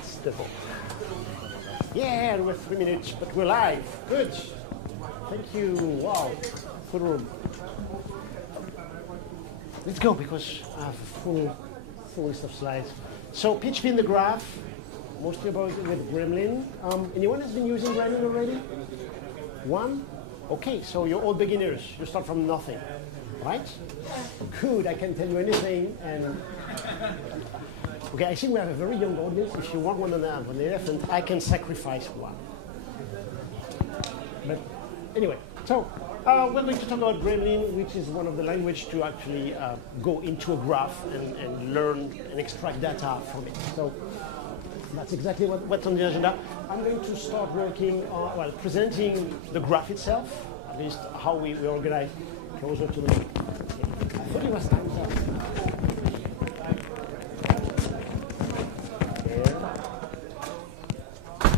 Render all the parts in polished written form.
That's the vote. Yeah, we're 3 minutes, but we're live. Good. Thank you. Wow. Good room. Let's go because I have a full list of slides. So PHP in the graph, mostly about it with Gremlin. Anyone has been using Gremlin already? One? Okay, so you're all beginners. You start from nothing, right? Good, I can tell you anything. And okay, I think we have a very young audience. If you want one on the elephant, I can sacrifice one. But anyway, so we're going to talk about Gremlin, which is one of the languages to actually go into a graph and learn and extract data from it. So that's exactly what's on the agenda. I'm going to start working on, well, presenting the graph itself, at least how we organize closer to the. Okay. I thought it was time up.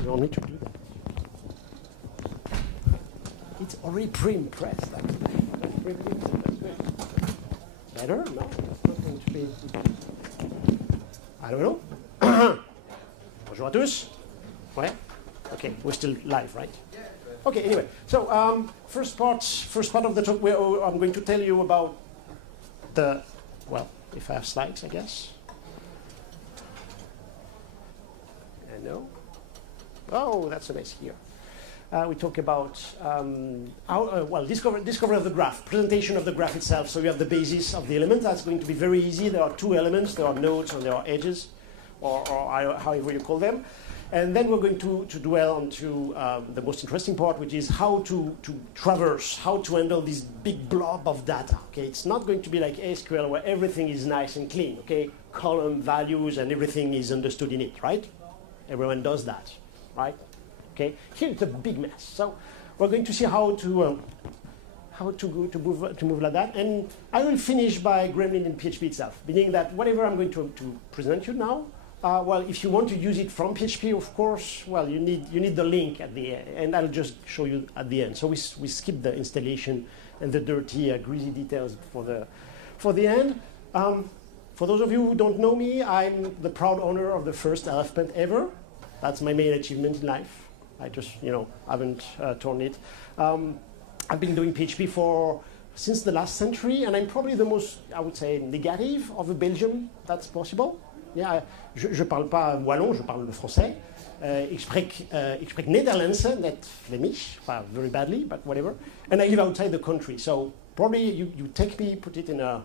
You don't need to do that. It's already pre-impressed. That's good. Better? No, that's not going to be. I don't know. Bonjour à tous. Ouais? Okay, we're still live, right? Okay, anyway. So first part of the talk, I'm going to tell you about the, well, if I have slides, I guess. No. Oh, that's a mess here. We talk about discovery of the graph, presentation of the graph itself. So you have the basis of the element. That's going to be very easy. There are two elements. There are nodes and there are edges, or however you call them. And then we're going to dwell onto the most interesting part, which is how to traverse, how to handle this big blob of data. Okay, it's not going to be like SQL where everything is nice and clean. Okay, column values and everything is understood in it, right? Everyone does that, right? Okay, here it's a big mess. So we're going to see how to move like that, and I will finish by Gremlin in PHP itself, meaning that whatever I'm going to present you now, well, if you want to use it from PHP, of course, well, you need the link at the end, and I'll just show you at the end. So we skip the installation and the dirty, greasy details for the end. For those of you who don't know me, I'm the proud owner of the first elephant ever. That's my main achievement in life. I just, haven't torn it. I've been doing PHP since the last century, and I'm probably the most, I would say, negative of a Belgium that's possible. Yeah, je parle pas wallon, je parle le français. Ik spreek Nederlands, net Flemish, very badly, but whatever. And I live outside the country, so probably you take me, put it in a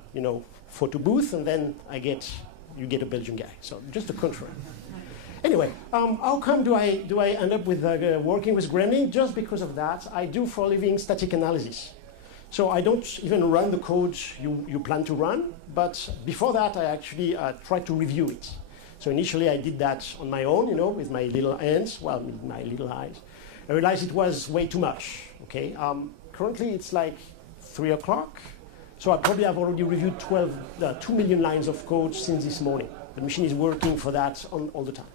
photo booth, and then you get a Belgian guy. So just the contrary. Anyway, how come do I end up with working with Gremlin? Just because of that, I do for a living static analysis. So I don't even run the code you plan to run, but before that, I actually tried to review it. So initially, I did that on my own, with my little hands, well, with my little eyes. I realized it was way too much. Okay, currently it's like 3 o'clock, so I probably have already reviewed 2 million lines of code since this morning. The machine is working for that all the time.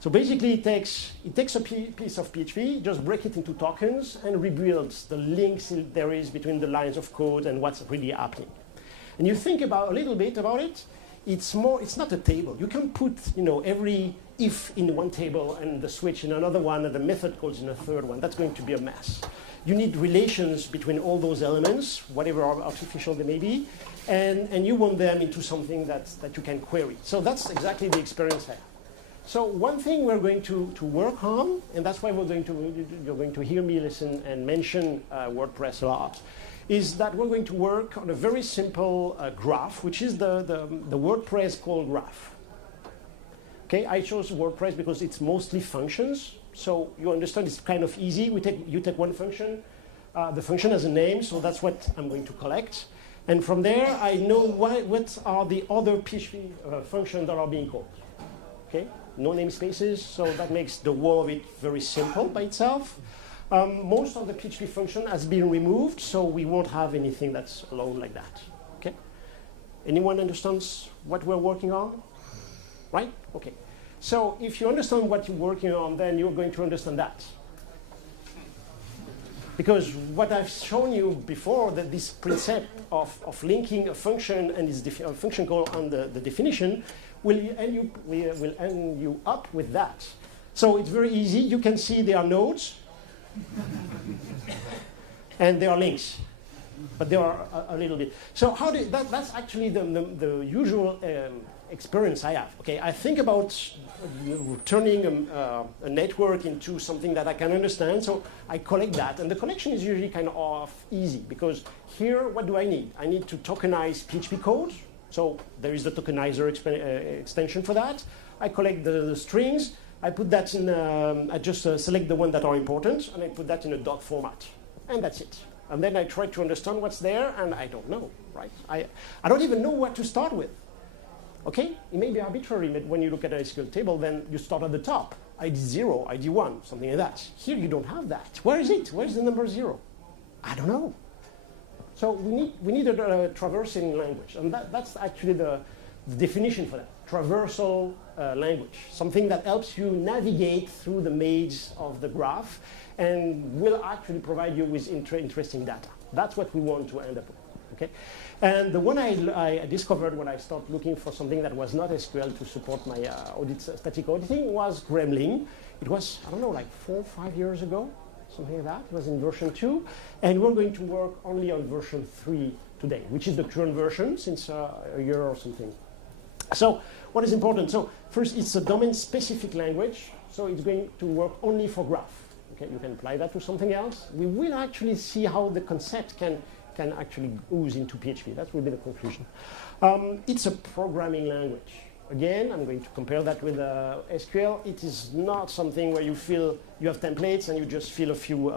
So basically, it takes a piece of PHP, just break it into tokens, and rebuilds the links there is between the lines of code and what's really happening. And you think a little bit about it. It's not a table. You can put every if in one table and the switch in another one and the method calls in a third one. That's going to be a mess. You need relations between all those elements, whatever artificial they may be, and you want them into something that you can query. So that's exactly the experience I have. So one thing we're going to work on, and that's why you're going to hear me listen and mention WordPress a lot, is that we're going to work on a very simple graph, which is the WordPress call graph. Okay, I chose WordPress because it's mostly functions, so you understand it's kind of easy. You take one function, the function has a name, so that's what I'm going to collect, and from there I know what are the other PHP functions that are being called. Okay. No namespaces, so that makes the whole of it very simple by itself. Most of the PHP function has been removed, so we won't have anything that's alone like that. Okay? Anyone understands what we're working on? Right? Okay. So if you understand what you're working on, then you're going to understand that. Because what I've shown you before, that this concept of linking a function and its function call on the definition, will end you up with that. So it's very easy. You can see there are nodes and there are links, but there are a little bit. So that's actually the usual experience I have. Okay, I think about turning a network into something that I can understand. So I collect that, and the collection is usually kind of easy because here, what do I need? I need to tokenize PHP code. So there is the tokenizer extension for that. I collect the strings. I put that in. I just select the ones that are important, and I put that in a doc format, and that's it. And then I try to understand what's there, and I don't know, right? I don't even know what to start with. Okay, it may be arbitrary, but when you look at a SQL table, then you start at the top. ID 0, ID 1, something like that. Here you don't have that. Where is it? Where is the number 0? I don't know. So we need a traversing language, and that's actually the definition for that. Traversal language, something that helps you navigate through the maze of the graph and will actually provide you with interesting data. That's what we want to end up with. Okay? And the one I discovered when I started looking for something that was not SQL to support my static auditing was Gremlin. It was, I don't know, like 4 or 5 years ago, something like that. It was in version 2. And we're going to work only on version 3 today, which is the current version since a year or something. So what is important? So first, it's a domain-specific language. So it's going to work only for graph. Okay, you can apply that to something else. We will actually see how the concept can actually ooze into PHP. That will be the conclusion. It's a programming language. Again, I'm going to compare that with SQL. It is not something where you have templates and you just fill a few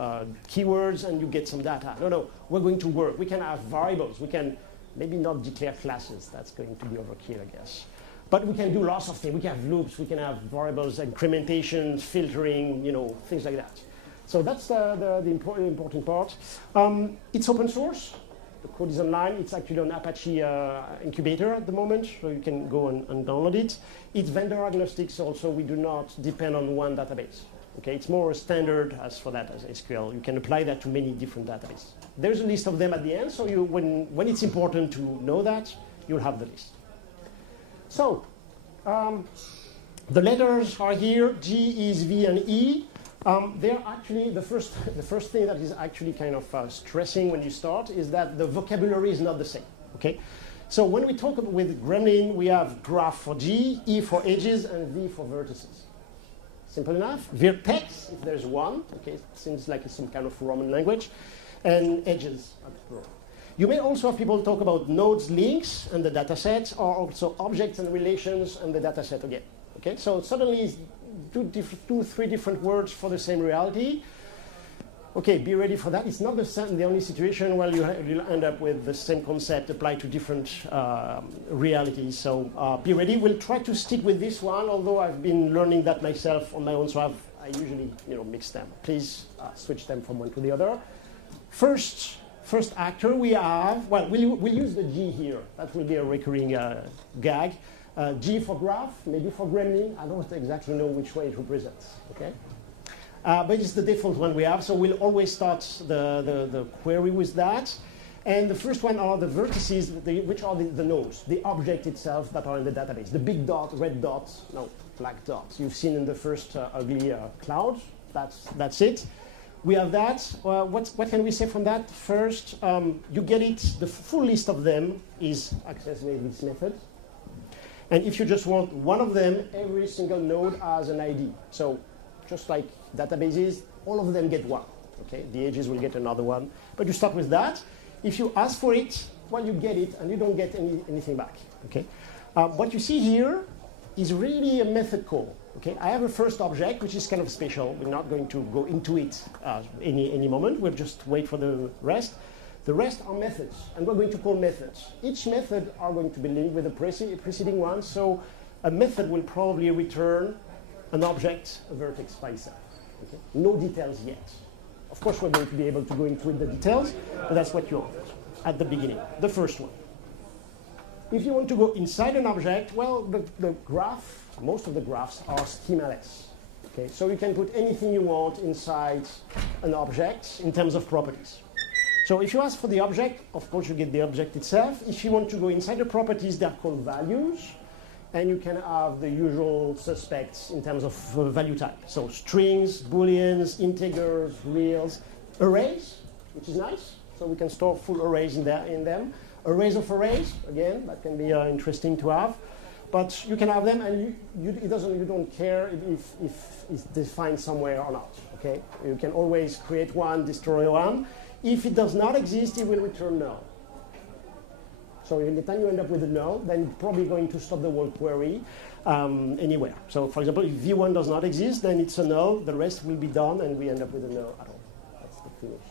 keywords and you get some data. No, we're going to work. We can have variables. We can maybe not declare classes. That's going to be overkill, I guess. But we can do lots of things. We can have loops. We can have variables, incrementation, filtering, things like that. So that's the important part. It's open source. The code is online. It's actually on Apache Incubator at the moment, so you can go and download it. It's vendor agnostic, so also we do not depend on one database. Okay, it's more a standard as for that as SQL. You can apply that to many different databases. There's a list of them at the end, so when it's important to know that, you'll have the list. So the letters are here. G is V and E. They're actually the first thing that is actually kind of stressing when you start is that the vocabulary is not the same. Okay, so when we talk with Gremlin, we have graph for G, E for edges, and V for vertices. Simple enough. Vertex, if there's one. Okay, it seems like it's some kind of Roman language, and edges. You may also have people talk about nodes, links, and the data set, or also objects and relations and the data set again. Okay, so suddenly it's three different words for the same reality. Okay, be ready for that. It's not the only situation where you'll end up with the same concept applied to different realities. So be ready. We'll try to stick with this one, although I've been learning that myself on my own, so I usually mix them. Please switch them from one to the other. First actor we have, well, we'll use the G here. That will be a recurring gag. G for graph, maybe for Gremlin. I don't exactly know which way it represents. Okay, but it's the default one we have. So we'll always start the query with that. And the first one are the vertices, which are the nodes, the object itself that are in the database. The big dot, red dot, no, black dot. You've seen in the first ugly cloud. That's it. We have that. What can we say from that? First, you get it. The full list of them is accessed with this method. And if you just want one of them, every single node has an ID. So just like databases, all of them get one. Okay, the edges will get another one. But you start with that. If you ask for it, well, you get it, and you don't get anything back. Okay. What you see here is really a method call. Okay, I have a first object, which is kind of special. We're not going to go into it any moment. We'll just wait for the rest. The rest are methods, and we're going to call methods. Each method are going to be linked with the preceding one, so a method will probably return an object, a vertex by itself. Okay? No details yet. Of course, we're going to be able to go into the details, but that's what you want at the beginning, the first one. If you want to go inside an object, well, the graph, most of the graphs are schemaless. Okay? So you can put anything you want inside an object in terms of properties. So if you ask for the object, of course you get the object itself. If you want to go inside the properties, they're called values. and you can have the usual suspects in terms of value type. So strings, booleans, integers, reals, arrays, which is nice. So we can store full arrays in them. Arrays of arrays, again, that can be interesting to have. But you can have them, and you don't care if it's defined somewhere or not. Okay, you can always create one, destroy one. If it does not exist, it will return null. So in the time you end up with a null, then you're probably going to stop the whole query anywhere. So for example, if v1 does not exist, then it's a null. The rest will be done, and we end up with a null at all. That's the finish.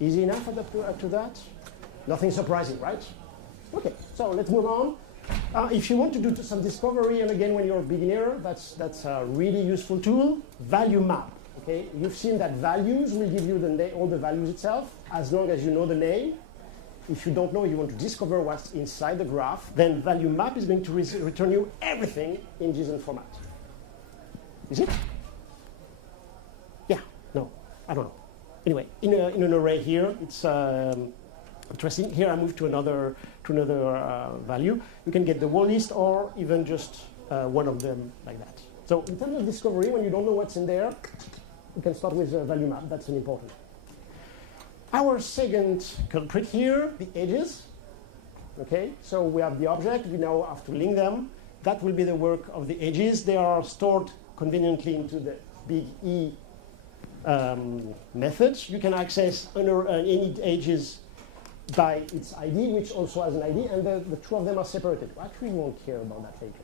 Easy enough up to that? Nothing surprising, right? Okay, so let's move on. If you want to do some discovery, and again, when you're a beginner, that's a really useful tool. Value map. Okay, you've seen that values will give you all the values itself, as long as you know the name. If you don't know, you want to discover what's inside the graph, then value map is going to return you everything in JSON format. Is it? Yeah. No. I don't know. Anyway, in an array here, it's interesting. Here I move to another value. You can get the whole list or even just one of them like that. So in terms of discovery, when you don't know what's in there, you can start with a value map. That's an important. Our second culprit here, the edges. Okay, so we have the object. We now have to link them. That will be the work of the edges. They are stored conveniently into the big E methods. You can access any edges by its ID, which also has an ID, and the two of them are separated. Actually, we won't care about that later.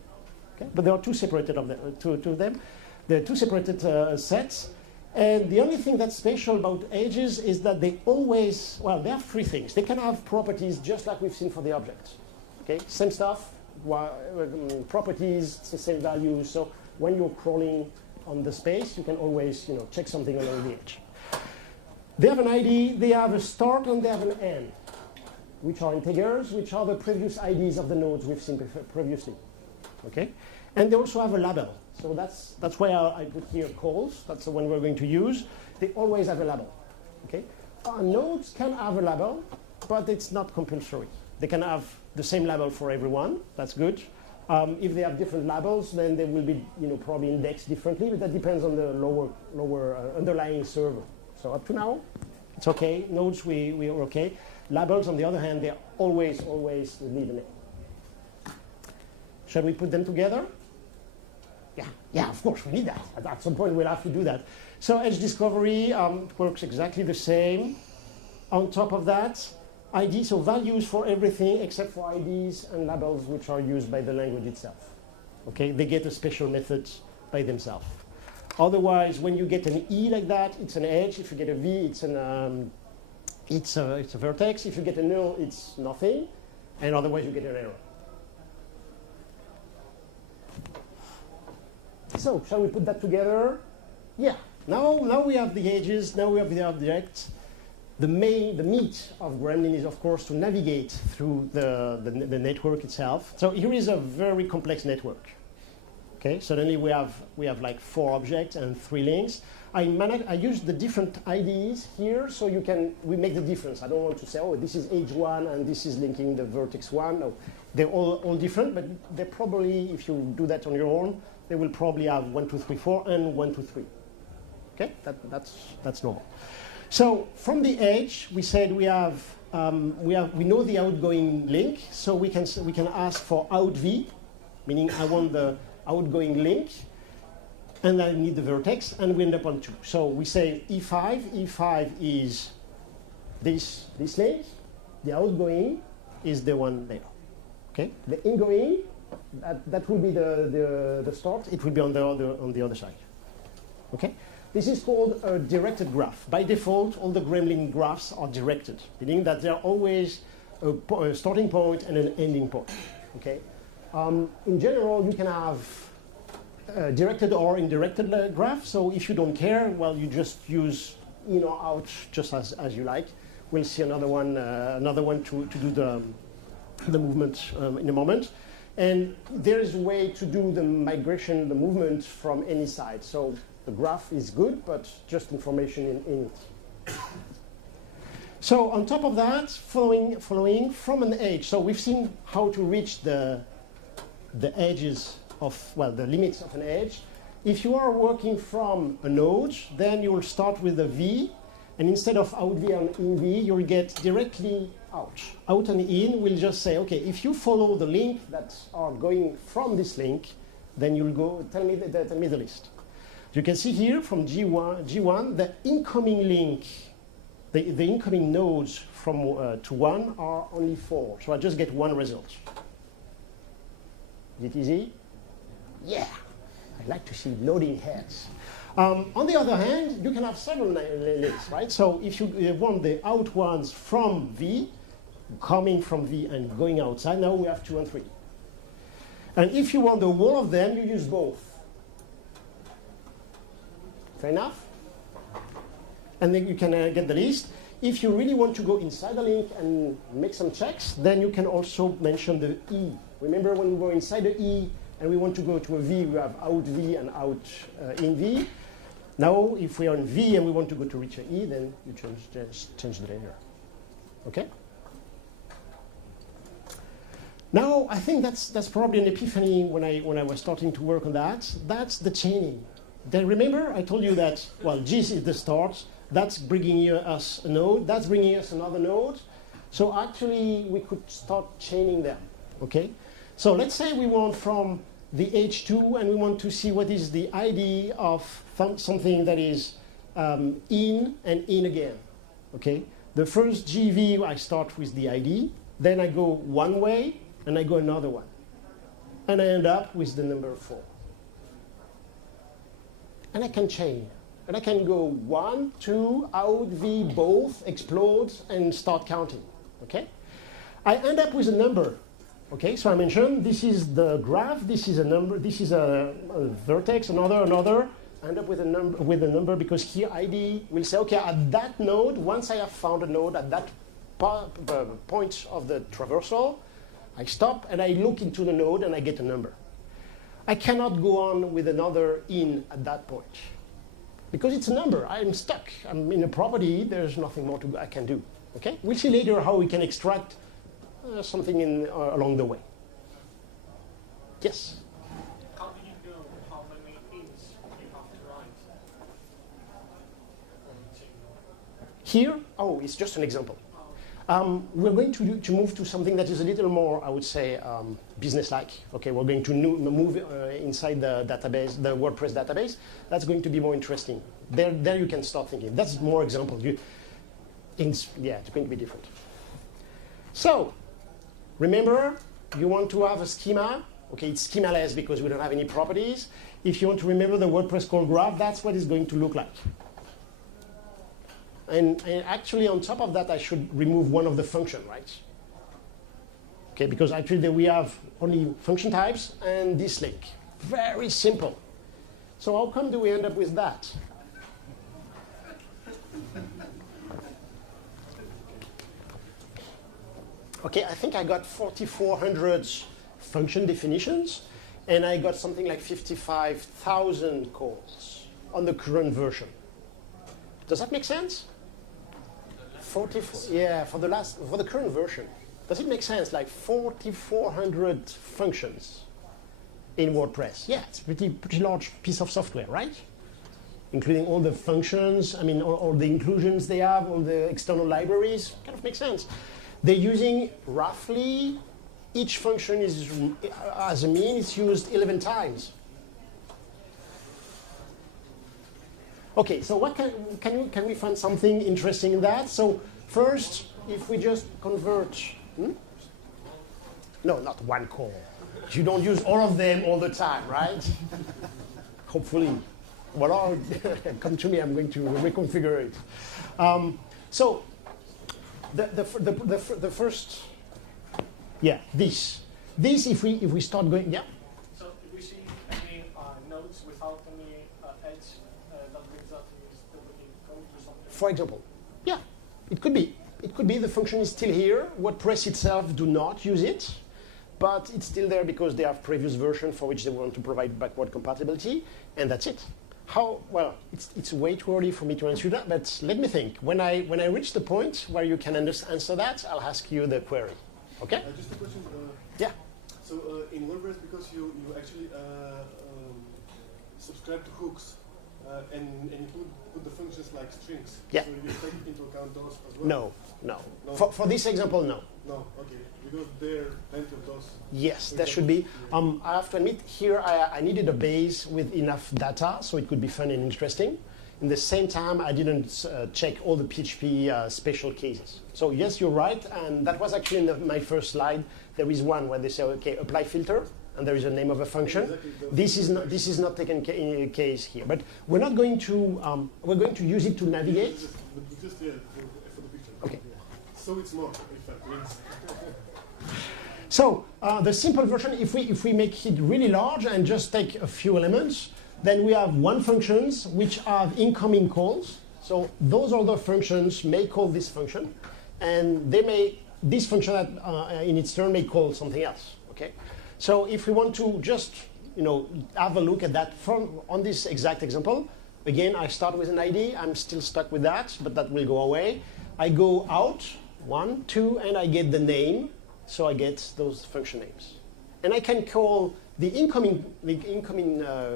Okay? But there are two separated of them. Two of them. There are two separated sets. And the only thing that's special about edges is that they always, well, they have three things. They can have properties just like we've seen for the object. Okay, same stuff, properties, it's the same values. So when you're crawling on the space, you can always, check something along the edge. They have an ID, they have a start, and they have an end, which are integers, which are the previous IDs of the nodes we've seen previously. Okay, and they also have a label. So that's why I put here calls. That's the one we're going to use. They always have a label. Okay? Nodes can have a label, but it's not compulsory. They can have the same label for everyone. That's good. If they have different labels, then they will be probably indexed differently, but that depends on the lower underlying server. So up to now, it's okay. Nodes, we are okay. Labels, on the other hand, they always need a name. Shall we put them together? Yeah, of course, we need that. At some point, we'll have to do that. So edge discovery works exactly the same. On top of that, ID, so values for everything except for IDs and labels, which are used by the language itself. Okay, they get a special method by themselves. Otherwise, when you get an E like that, it's an edge. If you get a V, it's a vertex. If you get a null, it's nothing. And otherwise, you get an error. So, shall we put that together? Yeah. Now we have the edges. Now we have the object. The meat of Gremlin is, of course, to navigate through the network itself. So here is a very complex network. Okay. Suddenly we have like 4 objects and 3 links. I use the different IDs here, so we make the difference. I don't want to say, oh, this is edge 1 and this is linking the vertex 1. No, they're all different, but they probably, if you do that on your own, they will probably have 1, 2, 3, 4 and 1, 2, 3. Okay, that's normal. So from the edge, we said we know the outgoing link, so we can ask for outv, meaning I want the outgoing link, and I need the vertex, and we end up on 2. So we say E5. E5 is this link. The outgoing is the one there. Okay, the ingoing. That will be the start. It will be on the other side. Okay? This is called a directed graph. By default, all the Gremlin graphs are directed, meaning that there are always a starting point and an ending point. Okay? In general, you can have directed or indirected graph. So if you don't care, well, you just use in or out just as you like. We'll see another one to do the movement in a moment. And there is a way to do the migration, the movement from any side. So the graph is good, but just information in it. So on top of that, following from an edge. So we've seen how to reach the the edges of, well, the limits of an edge. If you are working from a node, then you will start with a V, and instead of out V and in V, you'll get directly out. Out and in will just say, okay, if you follow the link that are going from this link, then you'll go, tell me the list. You can see here from G1 the incoming link, the incoming nodes from to 1 are only 4. So I just get one result. Is it easy? Yeah. I like to see loading heads. On the other hand, you can have several links, right? So if you want the out ones from V, coming from V and going outside, now we have 2 and 3. And if you want the whole of them, you use both. Fair enough? And then you can get the list. If you really want to go inside the link and make some checks, then you can also mention the E. Remember when we were inside the E and we want to go to a V, we have out V and out in V. Now, if we are in V and we want to go to reach an E, then you just change the layer. Okay? Now, I think that's probably an epiphany when I was starting to work on that. That's the chaining. Then remember, I told you that, well, G is the start. That's bringing us a node. That's bringing us another node. So actually, we could start chaining them. Okay? So let's say we want from the H2 and we want to see what is the ID of something that is in and in again. Okay? The first GV, I start with the ID. Then I go one way and I go another one. And I end up with the number 4. And I can chain. And I can go 1, 2, out, V, both, explode, and start counting. Okay? I end up with a number. Okay, so I mentioned this is the graph, this is a number, this is a vertex, another. I end up with a number because here ID will say, okay, at that node, once I have found a node at that point of the traversal, I stop and I look into the node and I get a number. I cannot go on with another in at that point because it's a number. I'm stuck. I'm in a property. There's nothing more I can do. Okay, we'll see later how we can extract something along the way. Yes? How do you know how many ins you have to write? Here? Oh, it's just an example. We're going to move to something that is a little more, I would say, business-like. Okay, we're going to move inside the database, the WordPress database. That's going to be more interesting. There you can start thinking. That's more examples. Yeah, it's going to be different. So, remember, you want to have a schema. Okay, it's schemaless because we don't have any properties. If you want to remember the WordPress call graph, that's what it's going to look like. And actually, on top of that, I should remove one of the function, right? Okay, because actually we have only function types and this link. Very simple. So how come do we end up with that? Okay, I think I got 4,400 function definitions, and I got something like 55,000 calls on the current version. Does that make sense? 44. Yeah, for the current version. Does it make sense? Like 4,400 functions in WordPress. Yeah, it's a pretty large piece of software, right? Including all the functions, I mean, all the inclusions they have, all the external libraries. Kind of makes sense. They're using roughly, each function is, as a mean, it's used 11 times. Okay, so what can we find something interesting in that? So first, if we just convert, no, not one call. You don't use all of them all the time, right? Hopefully. Well, come to me, I'm going to reconfigure it. So the first, yeah, this if we start going, yeah. So if we see any nodes without any edge, that brings that to code or something. For example, yeah, it could be. It could be the function is still here. WordPress itself do not use it, but it's still there because they have previous version for which they want to provide backward compatibility, and that's it. How? Well, it's way too early for me to answer that, but let me think. When I reach the point where you can answer that, I'll ask you the query. Okay? Just a question. Yeah. So in WordPress, because you actually subscribe to hooks and you put the functions like strings. Yeah. So you take into account those as well? No. No. For this example, no. No, okay. Because there are plenty of those. Yes, there should be. I have to admit, here I needed a base with enough data, so it could be fun and interesting. In the same time, I didn't check all the PHP special cases. So yes, you're right, and that was actually in my first slide. There is one where they say, okay, apply filter, and there is a name of a function. Exactly. This is not taken in case here, but we're not going to we're going to use it to navigate. Just yeah, for the picture. Okay. So it's more, in fact. Yes. So the simple version, if we make it really large and just take a few elements, then we have one functions which have incoming calls. So those other functions may call this function, and this function in its turn may call something else. Okay. So if we want to just have a look at that on this exact example, again I start with an ID. I'm still stuck with that, but that will go away. I go out 1, 2, and I get the name. So I get those function names. And I can call the incoming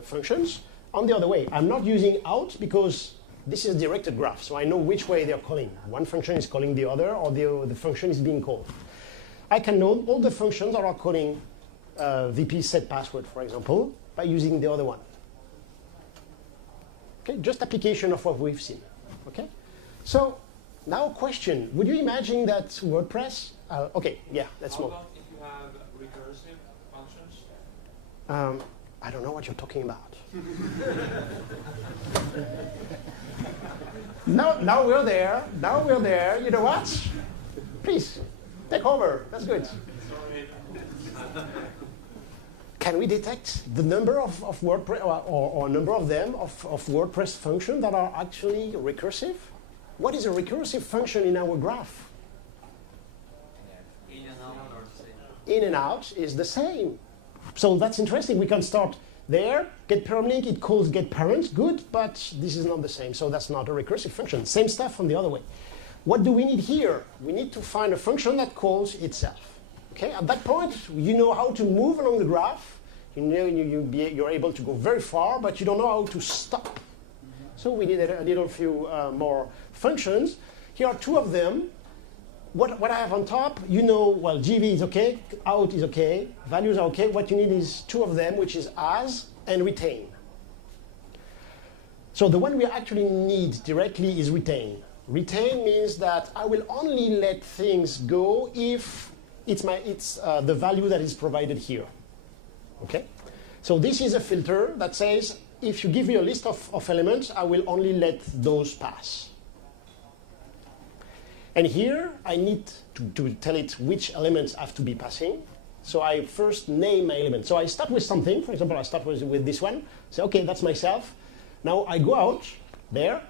functions on the other way. I'm not using out because this is a directed graph, so I know which way they're calling. One function is calling the other, or the function is being called. I can know all the functions that are calling VP set password, for example, by using the other one. Okay, just application of what we've seen. Okay, so now question: would you imagine that WordPress? Okay, yeah, let's move. How about if you have recursive functions? I don't know what you're talking about. Now we're there. Now we're there. You know what? Please, take over. That's good. Sorry. Can we detect the number of WordPress, or number of them, of WordPress functions that are actually recursive? What is a recursive function in our graph? In and out is the same. So that's interesting. We can start there, get permalink, it calls get parent, good, but this is not the same. So that's not a recursive function. Same stuff from the other way. What do we need here? We need to find a function that calls itself. Okay, at that point, you know how to move along the graph. You know you're able to go very far, but you don't know how to stop. So we need a little few more functions. Here are two of them. What I have on top, well, GV is okay, out is okay, values are okay. What you need is two of them, which is as and retain. So the one we actually need directly is retain. Retain means that I will only let things go if it's the value that is provided here. Okay? So this is a filter that says, if you give me a list of elements, I will only let those pass. And here, I need to tell it which elements have to be passing. So I first name my element. So I start with something. For example, I start with this one. Say, OK, that's myself. Now I go out there,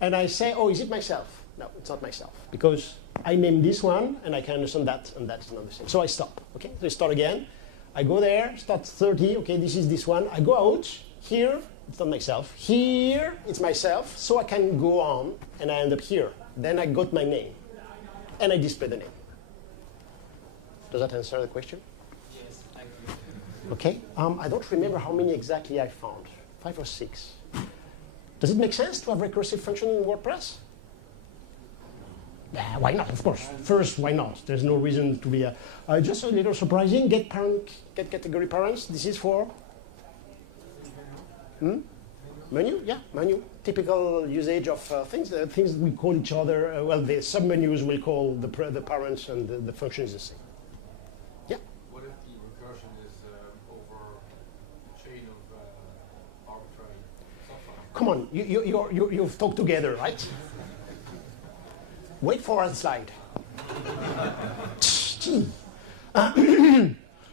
and I say, oh, is it myself? No, it's not myself, because I named this one, and I can understand that, and that's not the same. So I stop. OK, so I start again. I go there, start 30. OK, this is this one. I go out. Here, it's not myself. Here, it's myself. So I can go on, and I end up here. Then I got my name. And I display the name. Does that answer the question? Yes, thank you. Okay. I don't remember how many exactly I found. 5 or 6. Does it make sense to have recursive function in WordPress? Yeah, why not? Of course. First, why not? There's no reason to be just a little surprising. Get category parents. This is for menu. Yeah, menu. Typical usage of things. Things we call each other. Well, the submenus will call the parents, and the function is the same. Yeah. What if the recursion is over a chain of arbitrary subfunctions? Come on, you've talked together, right? Wait for a slide.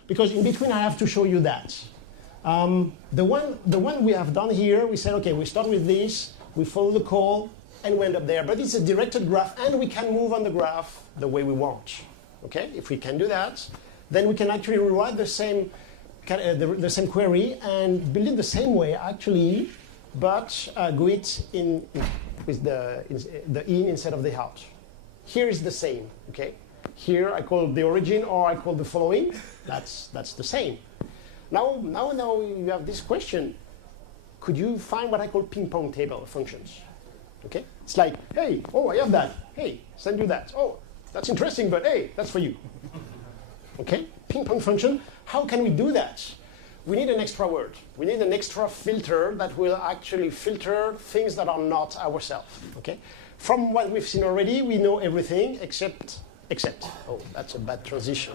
Because in between I have to show you that. The one we have done here, we said, okay, we start with this, we follow the call, and we end up there. But it's a directed graph, and we can move on the graph the way we want. Okay, if we can do that, then we can actually rewrite the same query and build it the same way, actually, but go it with the in instead of the out. Here is the same. Okay, Here I call the origin, or I call the following. That's the same. Now you have this question. Could you find what I call ping pong table of functions? Okay, it's like, hey, oh, I have that. Hey, send you that. Oh, that's interesting, but hey, that's for you. Okay, ping pong function. How can we do that? We need an extra word. We need an extra filter that will actually filter things that are not ourselves. Okay, from what we've seen already, we know everything except. Oh, that's a bad transition.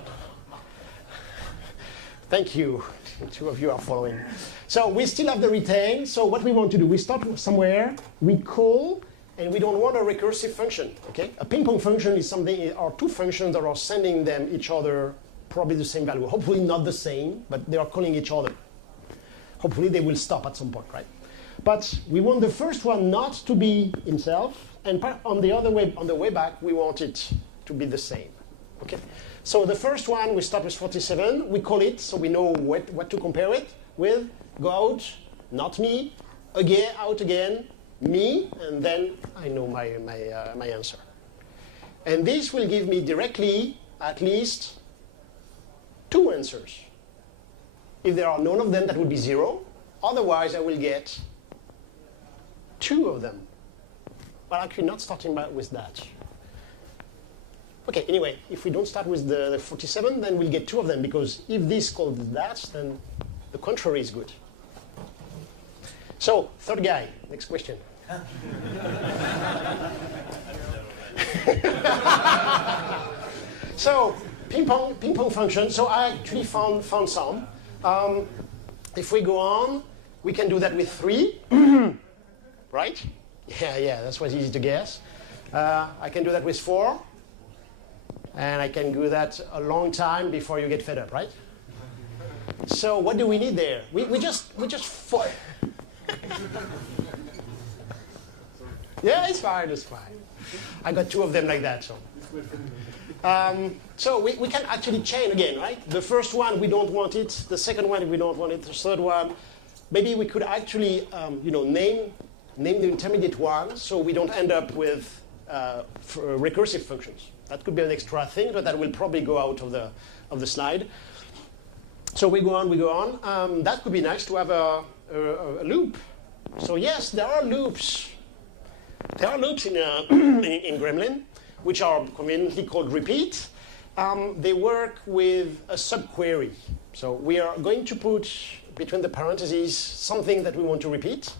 Thank you. The two of you are following. So we still have the retain. So what we want to do, we start somewhere, we call, and we don't want a recursive function. Okay, a ping pong function is something, or two functions that are sending them each other probably the same value. Hopefully not the same, but they are calling each other. Hopefully they will stop at some point, right? But we want the first one not to be himself, and on the way back, we want it to be the same. Okay. So the first one, we start with 47. We call it, so we know what to compare it with. Go out, not me. Again, out again, me, and then I know my answer. And this will give me directly at least 2 answers. If there are none of them, that would be 0. Otherwise, I will get 2 of them. Well, actually, not starting with that. Okay, anyway, if we don't start with the 47, then we'll get 2 of them, because if this called that, then the contrary is good. So, third guy, next question. So, ping pong function. So I actually found some. If we go on, we can do that with 3, right? Yeah, that was easy to guess. I can do that with 4, and I can do that a long time before you get fed up, right? So what do we need there? We just Yeah, it's fine. I got 2 of them like that, so. So we can actually chain again, right? The first one, we don't want it. The second one, we don't want it. The third one, maybe we could actually, name the intermediate one, so we don't end up with recursive functions. That could be an extra thing, but that will probably go out of the slide. So we go on. That could be nice to have a loop. So yes, there are loops. There are loops in Gremlin, which are conveniently called repeat. They work with a subquery. So we are going to put between the parentheses something that we want to repeat.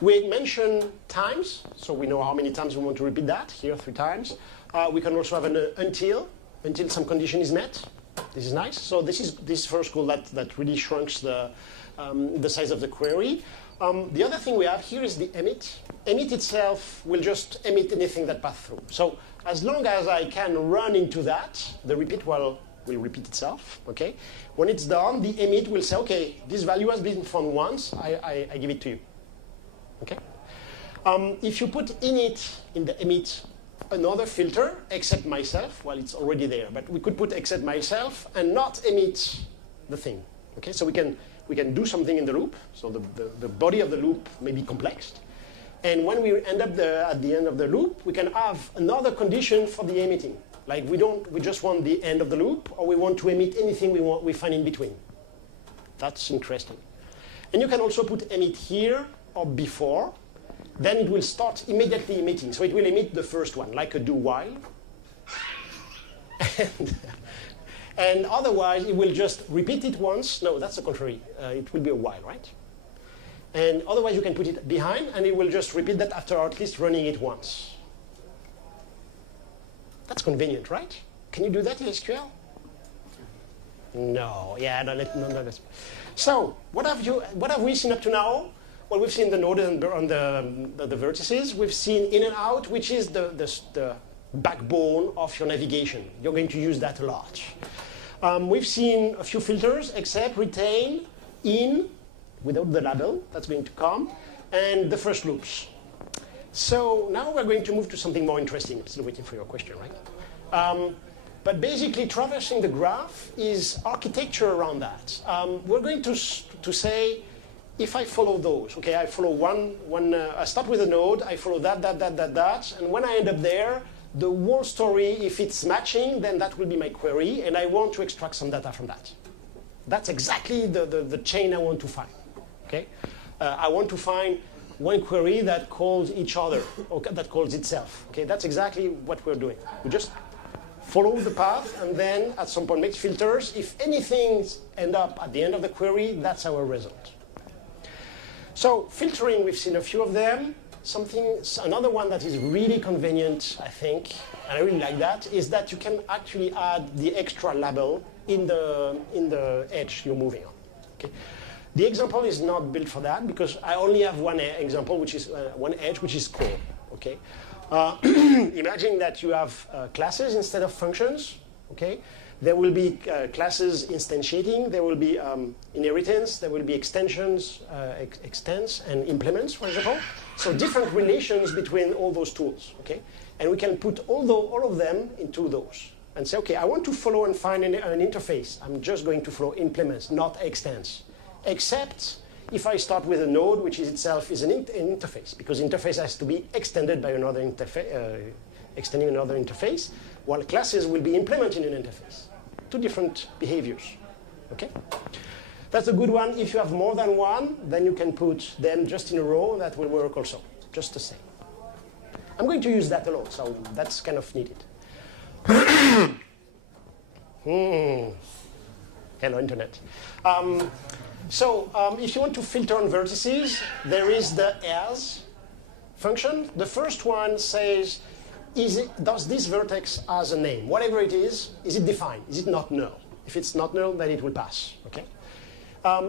We mention times, so we know how many times we want to repeat that. Here, 3 times. We can also have an until some condition is met. This is nice. So this is first call that really shrinks the size of the query. The other thing we have here is the emit. Emit itself will just emit anything that passes through. So as long as I can run into that, the repeat will repeat itself. Okay. When it's done, the emit will say, okay, this value has been found once. I give it to you. Okay. If you put init in the emit another filter except myself, well, it's already there. But we could put except myself and not emit the thing. Okay. So we can do something in the loop. So the body of the loop may be complex. And when we end up at the end of the loop, we can have another condition for the emitting. Like we just want the end of the loop, or we want to emit anything we find in between. That's interesting. And you can also put emit here or before. Then it will start immediately emitting. So it will emit the first one, like a do while. And otherwise, it will just repeat it once. No, that's the contrary. It will be a while, right? And otherwise, you can put it behind, and it will just repeat that after at least running it once. That's convenient, right? Can you do that in SQL? No. Yeah, no. So, what have we seen up to now? Well, we've seen the node and the vertices. We've seen in and out, which is the backbone of your navigation. You're going to use that a lot. We've seen a few filters, except, retain, in, without the label, that's going to come, and the first loops. So now we're going to move to something more interesting. I'm still waiting for your question, right? But basically, traversing the graph is architecture around that. We're going to say, if I follow those, okay, I follow one I start with a node, I follow that, and when I end up there, the whole story, if it's matching, then that will be my query, and I want to extract some data from that. That's exactly the chain I want to find. Okay? I want to find one query that calls each other, or that calls itself. Okay? That's exactly what we're doing. We just follow the path, and then at some point make filters. If anything ends up at the end of the query, that's our result. So filtering, we've seen a few of them. Another one that is really convenient, I think, and I really like that, is that you can actually add the extra label in the edge you're moving on. Okay? The example is not built for that because I only have one example, which is one edge, which is core. Okay? Imagine that you have classes instead of functions. Okay? There will be classes instantiating. There will be inheritance. There will be extensions, extends, and implements, for example. So different relations between all those tools. Okay? And we can put all of them into those and say, okay, I want to follow and find an interface. I'm just going to follow implements, not extends. Except if I start with a node, which is itself is an interface, because interface has to be extended by another interface, extending another interface, while classes will be implementing an interface. Two different behaviors. Okay? That's a good one. If you have more than one, then you can put them just in a row. That will work also, just the same. I'm going to use that a lot, so that's kind of needed. Hello, Internet. If you want to filter on vertices, there is the as function. The first one says, does this vertex has a name? Whatever it is it defined? Is it not null? If it's not null, then it will pass. Okay?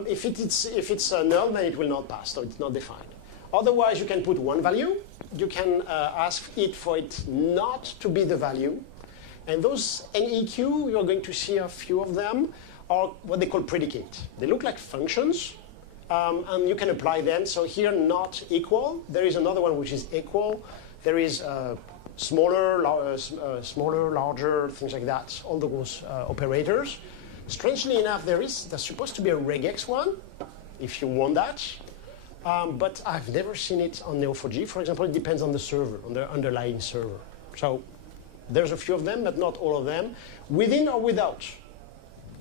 If it's null, then it will not pass, so it's not defined. Otherwise, you can put one value. You can ask it for it not to be the value. And those NEQ, you're going to see a few of them, are what they call predicate. They look like functions, and you can apply them. So here, not equal. There is another one which is equal. There is smaller, larger, things like that, all those operators. Strangely enough, there's supposed to be a regex one, if you want that. But I've never seen it on Neo4j. For example, it depends on the server, on the underlying server. So there's a few of them, but not all of them. Within or without.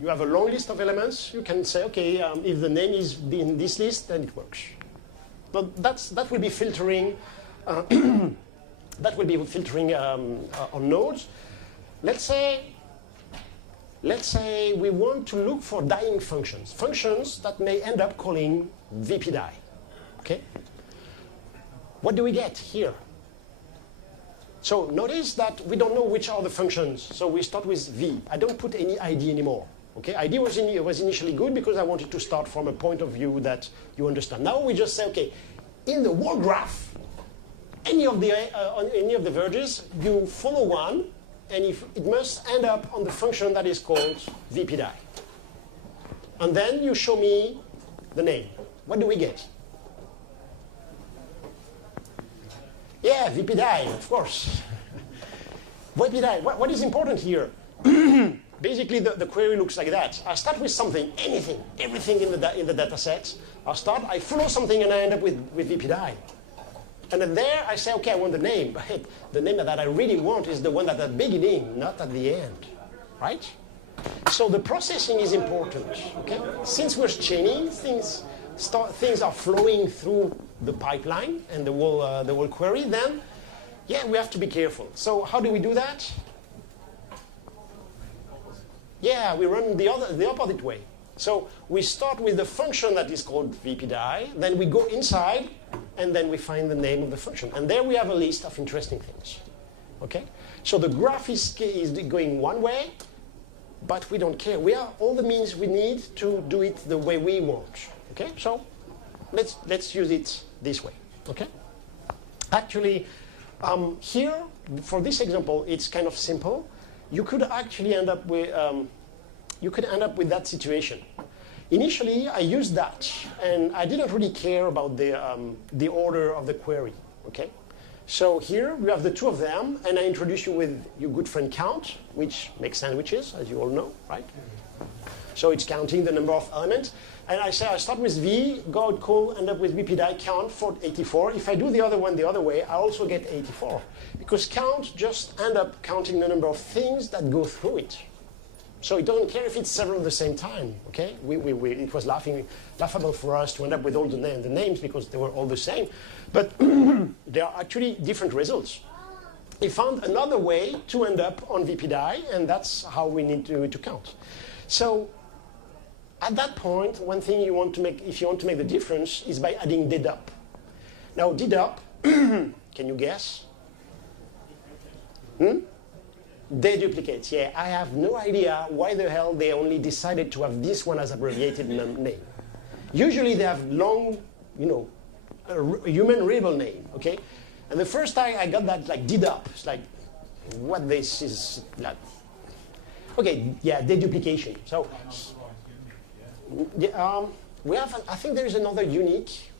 You have a long list of elements. You can say, okay, if the name is in this list, then it works. But that will be filtering. That will be filtering on nodes. Let's say we want to look for dying functions that may end up calling vpDie. Okay? What do we get here? So notice that we don't know which are the functions. So we start with v. I don't put any ID anymore. Okay? ID was initially good because I wanted to start from a point of view that you understand. Now we just say, okay, in the whole graph, any of the verges, you follow one, and if it must end up on the function that is called vpDie. And then you show me the name. What do we get? Yeah, vpDie, of course. vpDie, what is important here? Basically, the query looks like that. I start with something, everything in the data set. I follow something, and I end up with vpDie. And then there, I say, okay, I want the name. But the name that I really want is the one at the beginning, not at the end. Right? So the processing is important. Okay? Since we're chaining, things are flowing through the pipeline and the whole query, then, yeah, we have to be careful. So how do we do that? Yeah, we run the opposite way. So we start with the function that is called vpDie, then we go inside, and then we find the name of the function. And there we have a list of interesting things. Okay? So the graph is going one way, but we don't care. We have all the means we need to do it the way we want. Okay? So let's use it this way. Okay? Actually, here, for this example, it's kind of simple. You could actually end up with that situation. Initially, I used that, and I didn't really care about the order of the query. Okay, so here we have the two of them, and I introduce you with your good friend count, which makes sandwiches, as you all know, right? So it's counting the number of elements. And I say I start with V, go out call, end up with bpdi count for 84. If I do the other one the other way, I also get 84. Because count just end up counting the number of things that go through it. So it doesn't care if it's several at the same time, okay? It was laughable for us to end up with all the names because they were all the same. But there are actually different results. He found another way to end up on vpdi, and that's how we need to count. So at that point, one thing you want to make, if you want to make the difference, is by adding dedup. Now dedup, can you guess? Deduplicates, yeah. I have no idea why the hell they only decided to have this one as abbreviated name. Usually they have long, human readable name, okay? And the first time I got that, like, dedup, it's like, what this is, like, okay, yeah, deduplication. So, yeah, we have, I think there is another unique.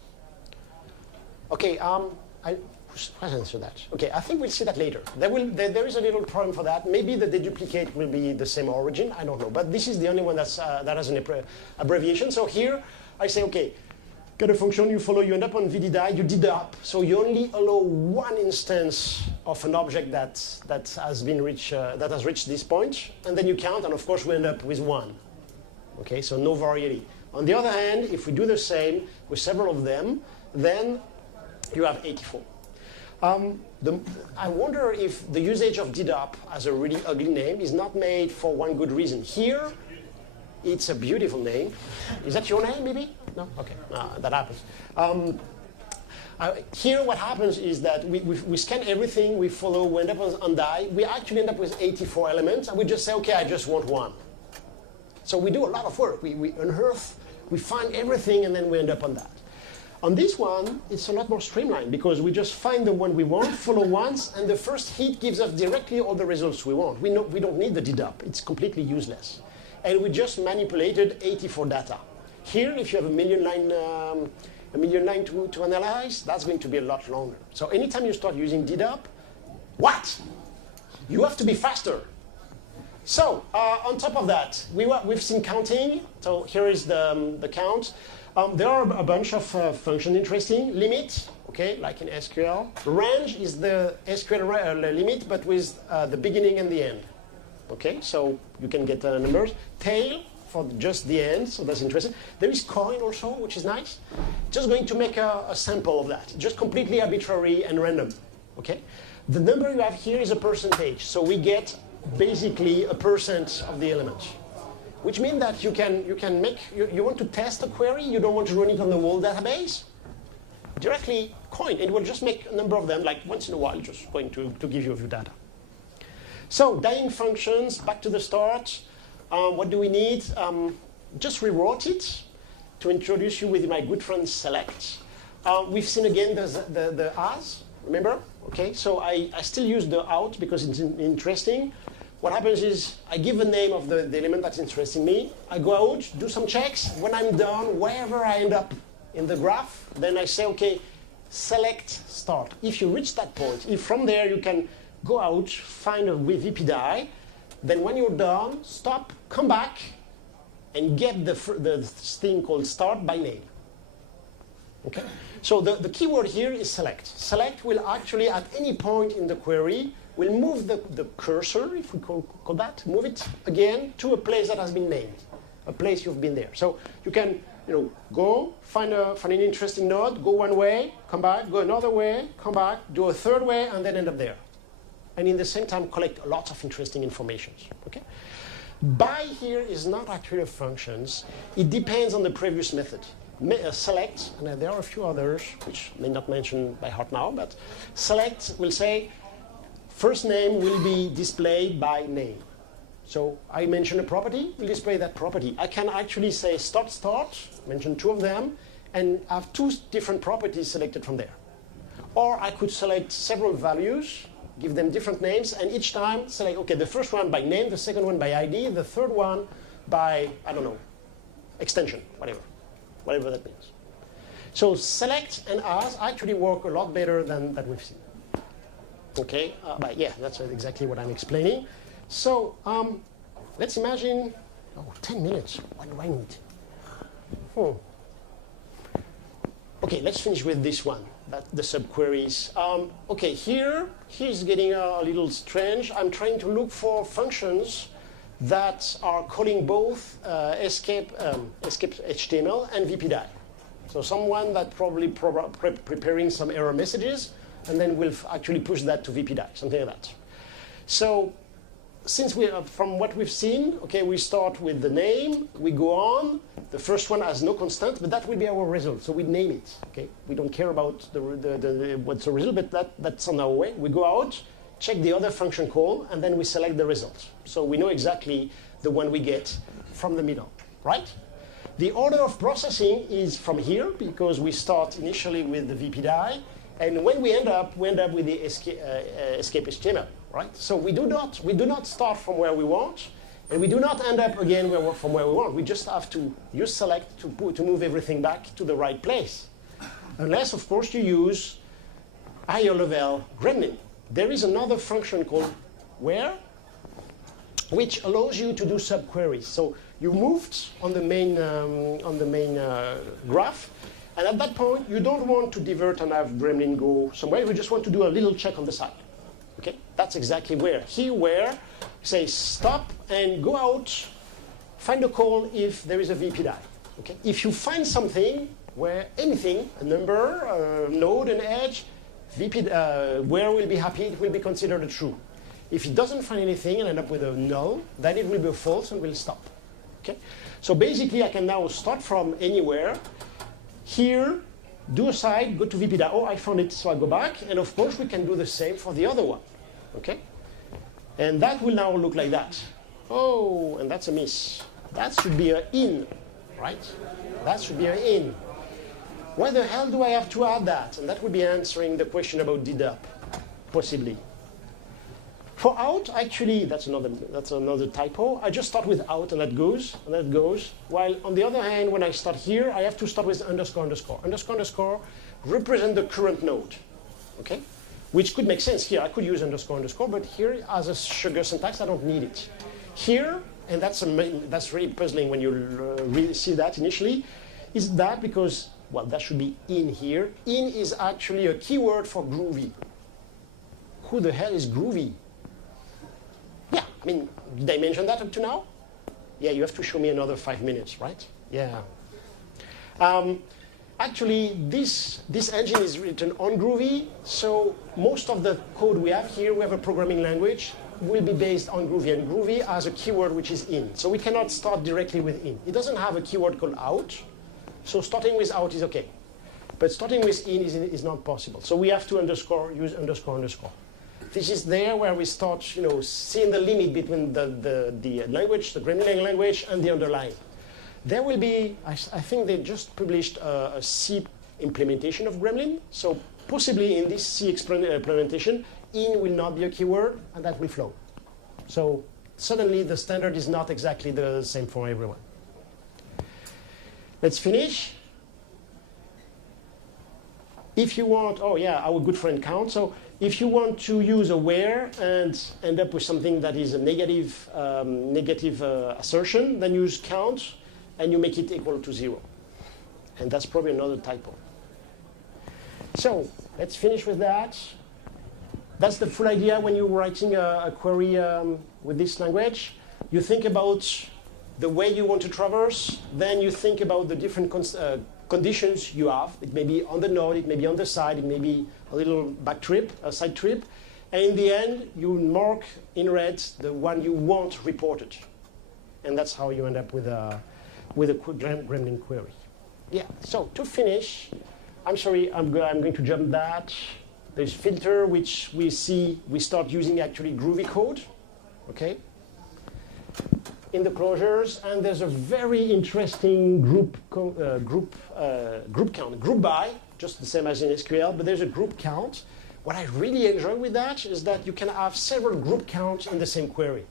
Okay, I'll answer that. Okay, I think we'll see that later. There is a little problem for that. Maybe the deduplicate will be the same origin. I don't know. But this is the only one that has an abbreviation. So here, I say, okay, got a function you follow, you end up on vddi, you dedup. So you only allow one instance of an object that has reached this point, and then you count, and of course we end up with 1. Okay, so no variety. On the other hand, if we do the same with several of them, then you have 84. I wonder if the usage of dedup as a really ugly name is not made for one good reason. Here, it's a beautiful name. Is that your name, maybe? No? Okay, that happens. Here, what happens is that we scan everything, we follow, we end up on die. We actually end up with 84 elements, and we just say, okay, I just want 1. So we do a lot of work. We unearth, we find everything, and then we end up on that. On this one, it's a lot more streamlined because we just find the one we want, follow once, and the first hit gives us directly all the results we want. We don't need the dedup. It's completely useless. And we just manipulated 84 data. Here, if you have a million line to analyze, that's going to be a lot longer. So anytime you start using dedup, what? You have to be faster. So on top of that, we've seen counting. So here is the count. There are a bunch of functions interesting. Limit, okay, like in SQL. Range is the SQL limit, but with the beginning and the end. Okay, so you can get numbers. Tail for just the end, so that's interesting. There is coin also, which is nice. Just going to make a sample of that. Just completely arbitrary and random. Okay, the number you have here is a percentage, so we get basically a % of the element. Which means that you can make, you want to test a query, you don't want to run it on the whole database, directly coin. It will just make a number of them, like once in a while, just going to give you a few data. So dying functions, back to the start. What do we need? Just rewrote it to introduce you with my good friend select. We've seen again the as, remember? Okay, so I still use the out because it's interesting. What happens is I give a name of the element that's interesting me. I go out, do some checks. When I'm done, wherever I end up in the graph, then I say, okay, select start. If you reach that point, if from there you can go out, find a vpdi, then when you're done, stop, come back, and get the thing called start by name. Okay? So the keyword here is select. Select will actually, at any point in the query, will move the cursor, if we call that, move it again to a place that has been named, a place you've been there. So you can go, find an interesting node, go one way, come back, go another way, come back, do a third way, and then end up there. And in the same time, collect a lot of interesting information. Okay? By here is not actually functions. It depends on the previous method. Select, and there are a few others, which I may not mention by heart now, but select will say, first name will be displayed by name. So I mention a property, we'll display that property. I can actually say start, mention 2 of them, and have 2 different properties selected from there. Or I could select several values, give them different names, and each time select, okay, the first one by name, the second one by ID, the third one by, I don't know, extension, whatever that means. So select and as actually work a lot better than that we've seen. Okay, but yeah, that's exactly what I'm explaining. So let's imagine Oh, 10 minutes. What do I need? Okay, let's finish with this one, the subqueries. Okay, here's getting a little strange. I'm trying to look for functions that are calling both escape HTML and VPDI. So someone that probably preparing some error messages, and then will actually push that to VPDI, something like that. So since from what we've seen, okay, we start with the name, we go on. The first one has no constant, but that will be our result. So we name it. Okay, we don't care about what's the result, but that's on our way. We go out, check the other function call, and then we select the result. So we know exactly the one we get from the middle, right? The order of processing is from here because we start initially with the VPDI, and when we end up with the escape HTML. Right? So we do not start from where we want, and we do not end up again from where we want. We just have to use select to move everything back to the right place. Unless, of course, you use higher level gremlin. There is another function called where, which allows you to do subqueries. So you moved on the main graph, and at that point, you don't want to divert and have gremlin go somewhere. You just want to do a little check on the side. Okay, that's exactly where. Here, where, say stop and go out, find a call if there is a VPDI. Okay, if you find something where anything, a number, a node, an edge, where will be happy, it will be considered a true. If it doesn't find anything and end up with a null, then it will be a false and will stop. Okay, so basically I can now start from anywhere. Here, do a side, go to VPDI. Oh, I found it, so I go back. And of course, we can do the same for the other one. Okay? And that will now look like that. Oh, and that's a miss. That should be an in, right? That should be an in. Why the hell do I have to add that? And that would be answering the question about dedup, possibly. For out, actually, that's another typo. I just start with out, and that goes, and that goes. While on the other hand, when I start here, I have to start with underscore, underscore. Underscore, underscore represent the current node, okay? Which could make sense here. I could use underscore, underscore, but here, as a sugar syntax, I don't need it. Here, and that's really puzzling when you really see that initially, is that because, well, that should be in here. In is actually a keyword for groovy. Who the hell is groovy? Yeah, I mean, did I mention that up to now? Yeah, you have to show me another 5 minutes, right? Yeah. Actually, this engine is written on Groovy, so most of the code we have here, we have a programming language, will be based on Groovy, and Groovy has a keyword which is in. So we cannot start directly with in. It doesn't have a keyword called out, so starting with out is okay. But starting with in is not possible. So we have to use underscore, underscore. This is there where we start, seeing the limit between the language, the gremlin language, and the underlying. There will be, I think they just published a C implementation of gremlin. So possibly in this C implementation, in will not be a keyword, and that will flow. So suddenly the standard is not exactly the same for everyone. Let's finish. If you want, oh yeah, our good friend count. So if you want to use a where and end up with something that is a negative assertion, then use count and you make it equal to 0. And that's probably another typo. So let's finish with that. That's the full idea when you're writing a query with this language. You think about the way you want to traverse, then you think about the different conditions you have. It may be on the node, it may be on the side, it may be a little back trip, a side trip. And in the end, you mark in red the one you want reported. And that's how you end up with a gremlin query. Yeah, so to finish, I'm sorry, I'm going to jump that. There's filter, which we start using actually Groovy code, okay? In the closures, and there's a very interesting group count, group by, just the same as in SQL, but there's a group count. What I really enjoy with that is that you can have several group counts in the same query.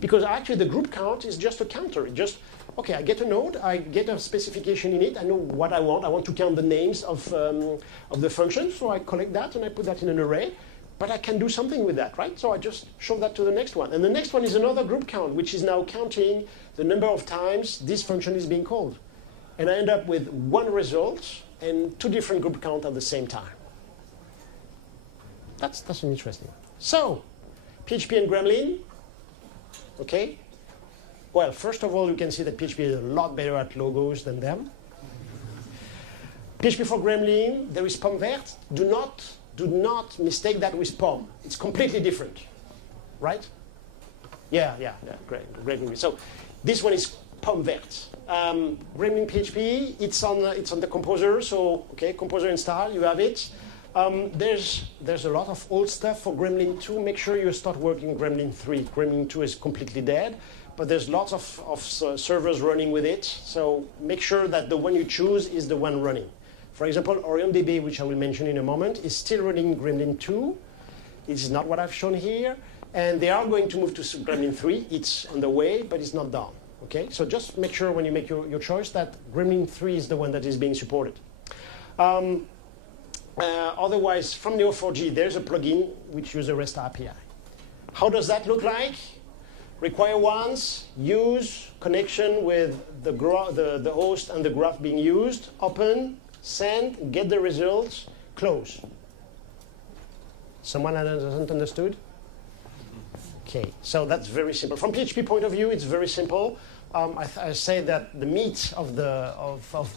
Because actually the group count is just a counter. It just, okay, I get a node, I get a specification in it, I know what I want. I want to count the names of the function, so I collect that and I put that in an array. but I can do something with that, right? So I just show that to the next one. And the next one is another group count, which is now counting the number of times this function is being called. And I end up with one result and two different group counts at the same time. That's an interesting one. So, PHP and Gremlin, okay? Well, first of all, you can see that PHP is a lot better at logos than them. PHP for Gremlin, there is pomme verte. Do not mistake that with pomme. It's completely different, right? Yeah, great. So this one is pomme verte. Gremlin PHP, it's on the Composer. So okay, Composer install, you have it. There's a lot of old stuff for Gremlin 2. Make sure you start working Gremlin 3. Gremlin 2 is completely dead, but there's lots of servers running with it. So make sure that the one you choose is the one running. For example, OrionDB, which I will mention in a moment, is still running Gremlin 2. It's not what I've shown here. And they are going to move to Gremlin 3. It's on the way, but it's not done. Okay? So just make sure when you make your choice that Gremlin 3 is the one that is being supported. Otherwise, from Neo4j, there's a plugin which uses a REST API. How does that look like? Require once, use, connection with the host and the graph being used, open, send, get the results, close. Someone hasn't understood? Okay, so that's very simple. From PHP point of view, it's very simple. I say that the meat of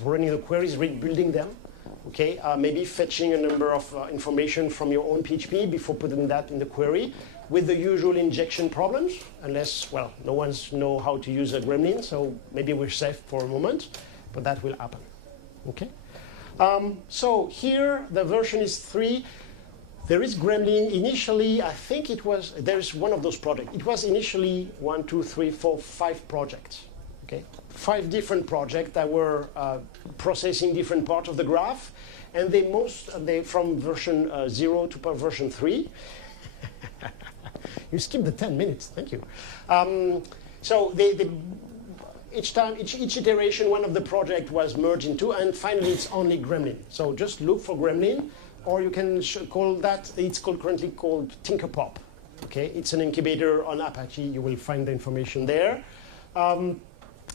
running the queries is rebuilding them. Okay, maybe fetching a number of information from your own PHP before putting that in the query with the usual injection problems, unless, well, no one's know how to use a Gremlin, so maybe we're safe for a moment, but that will happen. Okay. So here the version is 3. There is Gremlin. Initially, I think there's one of those projects. It was initially 1, 2, 3, 4, 5 projects. Okay, 5 different projects that were processing different parts of the graph, and they from version 0 to version 3. You skipped the 10 minutes. Thank you. So each iteration, one of the project was merged into, and finally it's only Gremlin. So just look for Gremlin, or you can call that, it's currently called Tinkerpop. Okay, it's an incubator on Apache. You will find the information there.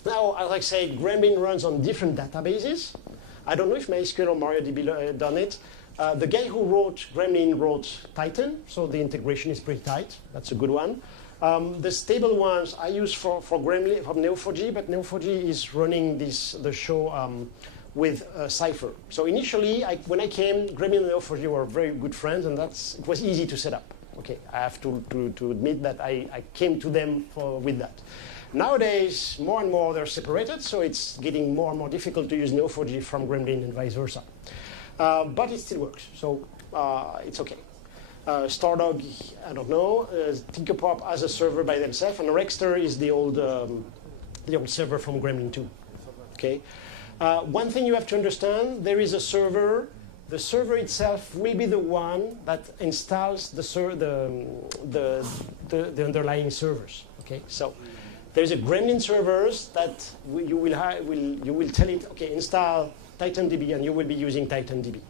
Now, as I say, Gremlin runs on different databases. I don't know if MySQL or MariaDB done it. The guy who wrote Gremlin wrote Titan, so the integration is pretty tight. That's a good one. The stable ones I use for Gremlin from Neo4j, but Neo4j is running the show with Cypher. So initially, when I came, Gremlin and Neo4j were very good friends, and it was easy to set up. Okay, I have to admit that I came to them with that. Nowadays, more and more they're separated, so it's getting more and more difficult to use Neo4j from Gremlin and vice versa. But it still works, so it's okay. Stardog, I don't know. Tinkerpop has a server by themselves, and Rexter is the old server from Gremlin 2. Okay. One thing you have to understand: there is a server. The server itself will be the one that installs the underlying servers. Okay, so there's a Gremlin servers that you will tell it, okay, install TitanDB, and you will be using TitanDB.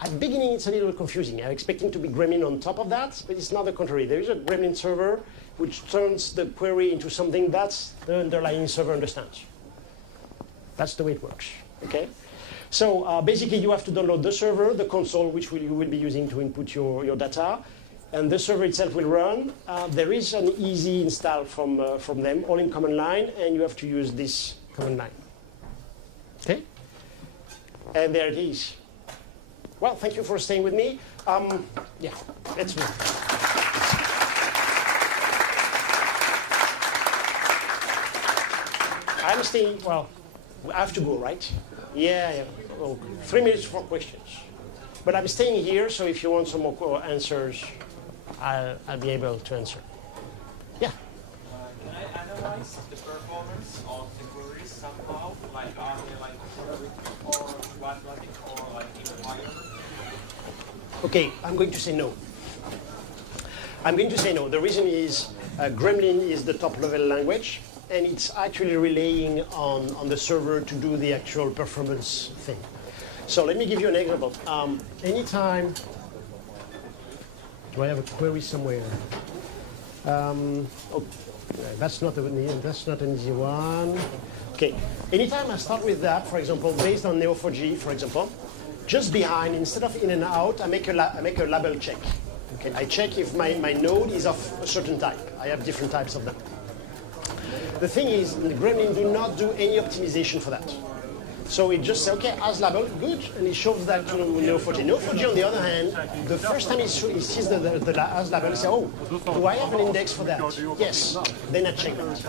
At the beginning, it's a little confusing. I'm expecting to be Gremlin on top of that, but it's not the contrary. There is a Gremlin server which turns the query into something that the underlying server understands. That's the way it works. Okay. So basically, you have to download the server, the console, which you will be using to input your data, and the server itself will run. There is an easy install from them, all in command line, and you have to use this command line. Okay? And there it is. Well, thank you for staying with me. Yeah, let's move. I'm staying, well, I have to go, right? Yeah. Oh, 3 minutes for questions. But I'm staying here, so if you want some more answers, I'll be able to answer. Yeah? Can I analyze the performance of the queries somehow? Like, are they like or quadratic or like even higher? Okay, I'm going to say no. The reason is Gremlin is the top-level language, and it's actually relying on the server to do the actual performance thing. So let me give you an example. Anytime Do I have a query somewhere? Oh, that's not an easy one. Okay, anytime I start with that, for example, based on Neo4j, for example, just behind, instead of in and out, I make a label check. Okay, I check if my node is of a certain type. I have different types of them. The thing is, the Gremlin do not do any optimization for that. So it just says, okay, as label, good, and it shows that to Neo4j. Neo4j, on the other hand, the first time it sees the as label, it says, oh, do I have an index for that? Yes, then I check that.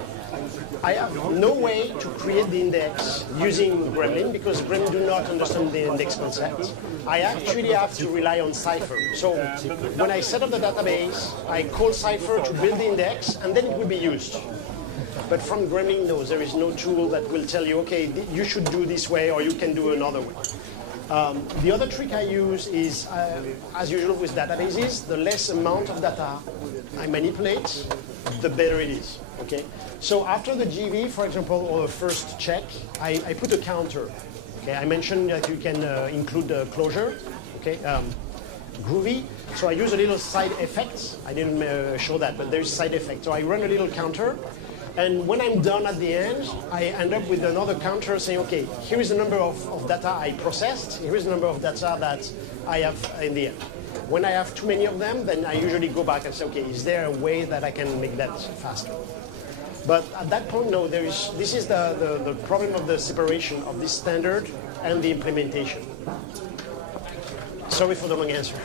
I have no way to create the index using Gremlin, because Gremlin do not understand the index concept. I actually have to rely on Cypher. So when I set up the database, I call Cypher to build the index, and then it will be used. But from Gremlin, no, there is no tool that will tell you, okay, you should do this way or you can do another way. The other trick I use is, as usual with databases, the less amount of data I manipulate, the better it is. Okay. So after the GV, for example, or the first check, I put a counter. Okay. I mentioned that you can include the closure. Okay. Groovy. So I use a little side effect. I didn't show that, but there's side effect. So I run a little counter. And when I'm done at the end, I end up with another counter saying, okay, here is the number of data I processed. Here is the number of data that I have in the end. When I have too many of them, then I usually go back and say, okay, is there a way that I can make that faster? But at that point, no, this is the problem of the separation of this standard and the implementation. Sorry for the long answer.